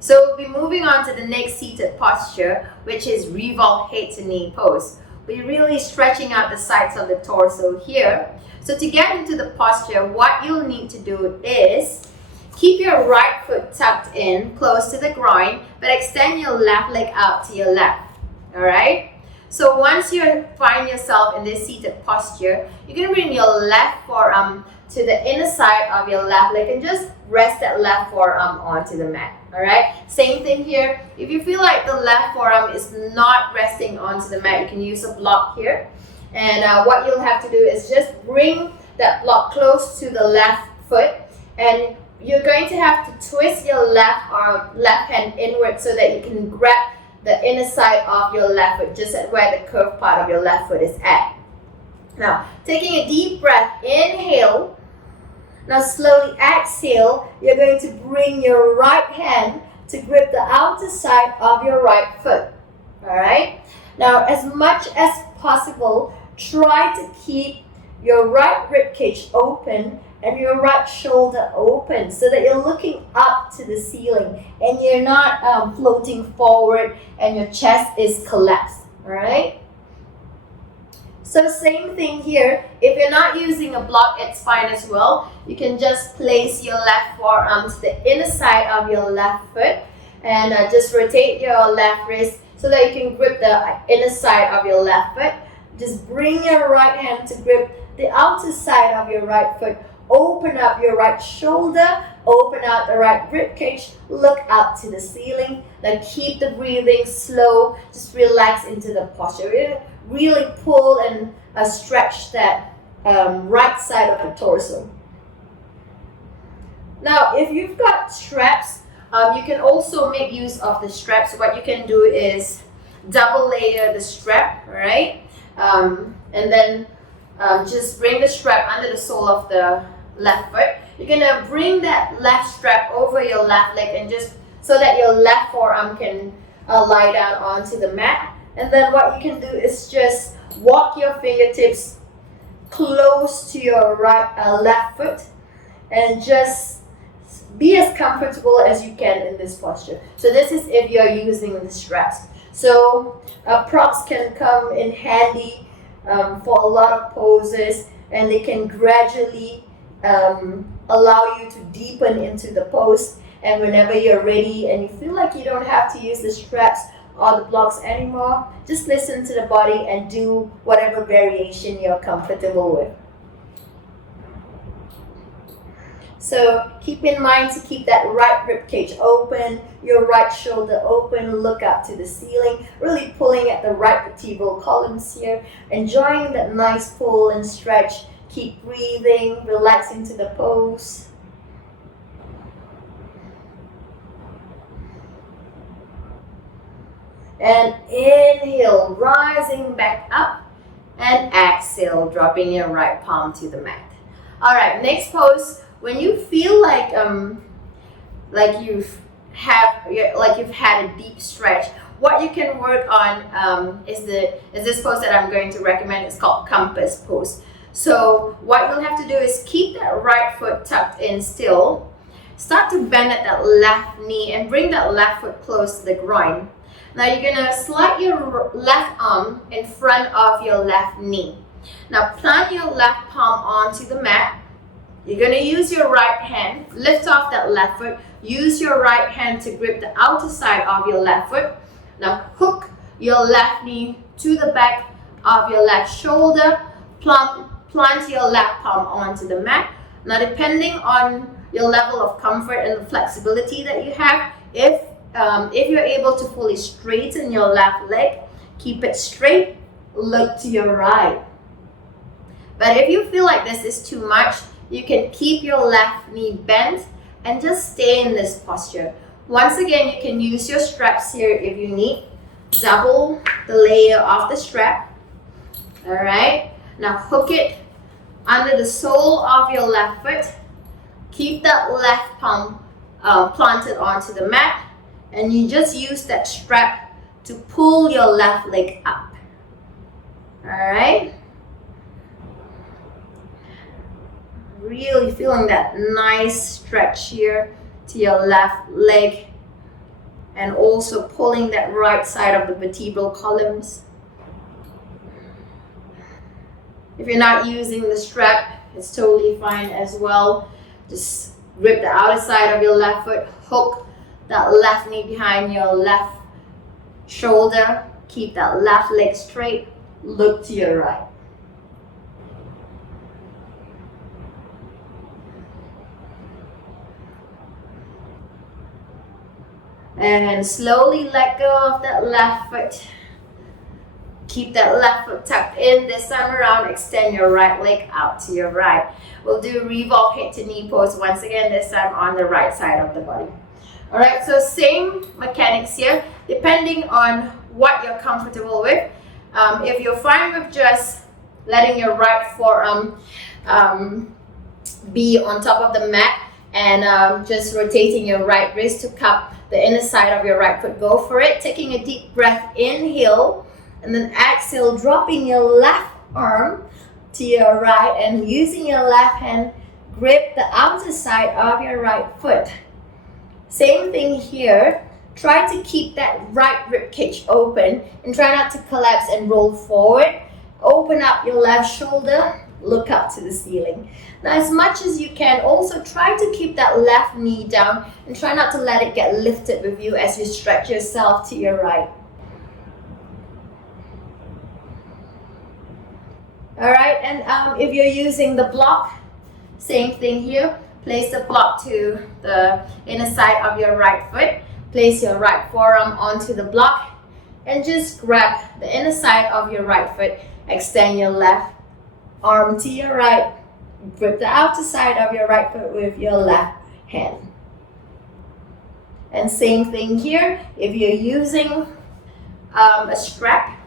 So we'll be moving on to the next seated posture, which is Revolved Head-to-Knee Pose. We're really stretching out the sides of the torso here. So to get into the posture, what you'll need to do is keep your right foot tucked in, close to the groin, but extend your left leg out to your left. Alright? So once you find yourself in this seated posture, you're going to bring your left forearm to the inner side of your left leg and just rest that left forearm onto the mat. Alright? Same thing here. If you feel like the left forearm is not resting onto the mat, you can use a block here. And what you'll have to do is just bring that block close to the left foot, and you're going to have to twist your left hand inward so that you can grab the inner side of your left foot, just at where the curved part of your left foot is at. Now, taking a deep breath, inhale. Now slowly exhale, you're going to bring your right hand to grip the outer side of your right foot. Alright? Now, as much as possible, try to keep your right rib cage open and your right shoulder open so that you're looking up to the ceiling and you're not floating forward and your chest is collapsed. Alright? So same thing here. If you're not using a block, it's fine as well. You can just place your left forearm to the inner side of your left foot and just rotate your left wrist so that you can grip the inner side of your left foot. Just bring your right hand to grip the outer side of your right foot. Open up your right shoulder, open out the right rib cage, look up to the ceiling. Now keep the breathing slow, just relax into the posture. Really pull and stretch that right side of the torso. Now, if you've got straps, you can also make use of the straps. What you can do is double layer the strap, right? And then just bring the strap under the sole of the left foot. You're gonna bring that left strap over your left leg and just so that your left forearm can lie down onto the mat. And then what you can do is just walk your fingertips close to your left foot and just be as comfortable as you can in this posture. So this is if you're using the straps. So props can come in handy for a lot of poses, and they can gradually allow you to deepen into the pose. And whenever you're ready and you feel like you don't have to use the straps or the blocks anymore, just listen to the body and do whatever variation you're comfortable with. So keep in mind to keep that right rib cage open, your right shoulder open, look up to the ceiling, really pulling at the right vertebral columns here, enjoying that nice pull and stretch. Keep breathing, relax into the pose. And inhale, rising back up, and exhale, dropping your right palm to the mat. All right, next pose. When you feel like you've had a deep stretch, what you can work on is this pose that I'm going to recommend. It's called compass pose. So what you'll have to do is keep that right foot tucked in still. Start to bend at that left knee and bring that left foot close to the groin. Now you're gonna slide your left arm in front of your left knee. Now plant your left palm onto the mat. You're gonna use your right hand, lift off that left foot, use your right hand to grip the outer side of your left foot. Now hook your left knee to the back of your left shoulder, plant your left palm onto the mat. Now depending on your level of comfort and the flexibility that you have, if you're able to fully straighten your left leg, keep it straight, look to your right. But if you feel like this is too much, you can keep your left knee bent and just stay in this posture. Once again, you can use your straps here if you need. Double the layer of the strap. Alright, now hook it under the sole of your left foot. Keep that left palm planted onto the mat. And you just use that strap to pull your left leg up. Alright? Really feeling that nice stretch here to your left leg. and also pulling that right side of the vertebral columns. If you're not using the strap, it's totally fine as well. Just grip the outer side of your left foot, hook that left knee behind your left shoulder, keep that left leg straight, look to your right. And slowly let go of that left foot. Keep that left foot tucked in. This time around, extend your right leg out to your right. We'll do revolved head to knee pose once again, this time on the right side of the body. All right, so same mechanics here, depending on what you're comfortable with. If you're fine with just letting your right forearm be on top of the mat and just rotating your right wrist to cup the inner side of your right foot, go for it. Taking a deep breath, inhale, and then exhale, dropping your left arm to your right and using your left hand, grip the outer side of your right foot. Same thing here. Try to keep that right rib cage open and try not to collapse and roll forward. Open up your left shoulder, look up to the ceiling. Now, as much as you can, also try to keep that left knee down and try not to let it get lifted with you as you stretch yourself to your right. All right, and if you're using the block, same thing here. Place the block to the inner side of your right foot. Place your right forearm onto the block and just grab the inner side of your right foot. Extend your left arm to your right. Grip the outer side of your right foot with your left hand. And same thing here. If you're using a strap,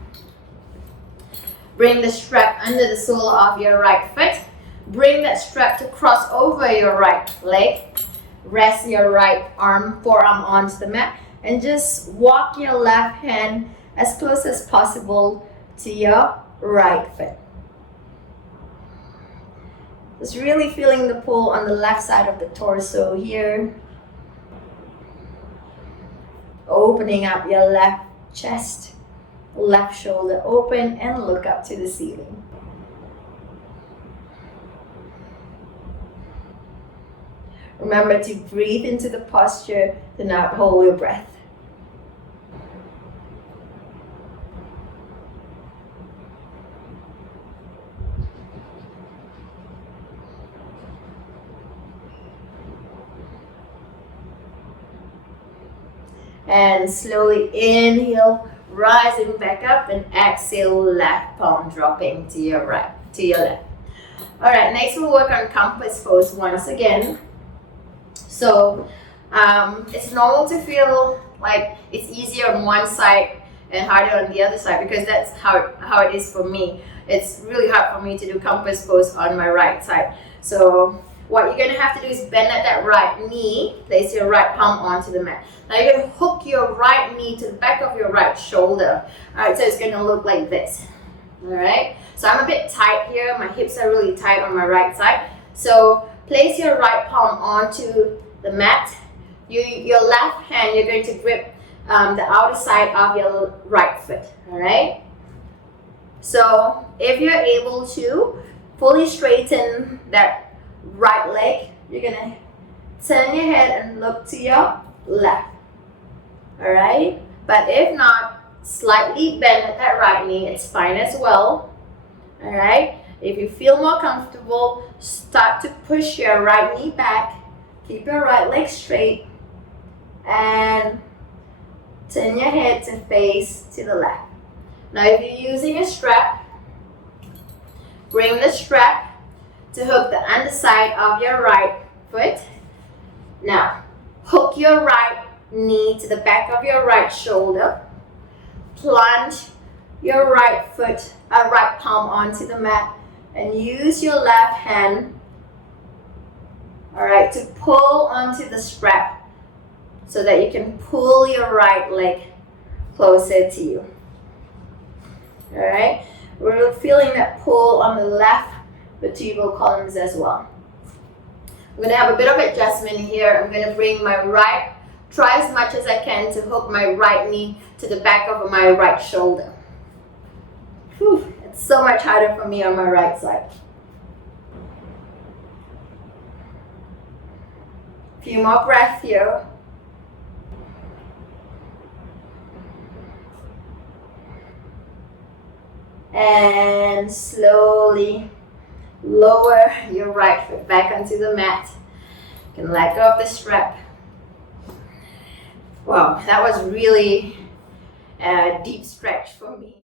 bring the strap under the sole of your right foot. Bring that strap to cross over your right leg. Rest your right forearm onto the mat. And just walk your left hand as close as possible to your right foot. Just really feeling the pull on the left side of the torso here. Opening up your left chest, left shoulder open, and look up to the ceiling. Remember to breathe into the posture, do not hold your breath. And slowly inhale, rising back up, and exhale, left palm dropping to your right, to your left. All right, next we'll work on compass pose once again. So it's normal to feel like it's easier on one side and harder on the other side, because that's how it is for me. It's really hard for me to do compass pose on my right side. So what you're going to have to do is bend at that right knee, place your right palm onto the mat. Now you're going to hook your right knee to the back of your right shoulder. Alright, so it's going to look like this. Alright, so I'm a bit tight here. My hips are really tight on my right side. So place your right palm onto the mat. Your left hand, you're going to grip the outer side of your right foot. Alright, so if you're able to fully straighten that right leg, you're going to turn your head and look to your left. Alright, but if not, slightly bend at that right knee, it's fine as well. Alright, if you feel more comfortable, start to push your right knee back, keep your right leg straight, and turn your head to face to the left. Now if you're using a strap, bring the strap to hook the underside of your right foot. Now, hook your right knee to the back of your right shoulder. Plunge your right palm onto the mat and use your left hand, alright, to pull onto the strap so that you can pull your right leg closer to you. Alright, we're feeling that pull on the left vertebral columns as well. I'm going to have a bit of adjustment here. I'm going to bring my right try as much as I can to hook my right knee to the back of my right shoulder. Whew, it's so much harder for me on my right side. Few more breaths here. And slowly lower your right foot back onto the mat. You can let go of the strap. Wow, that was really a deep stretch for me.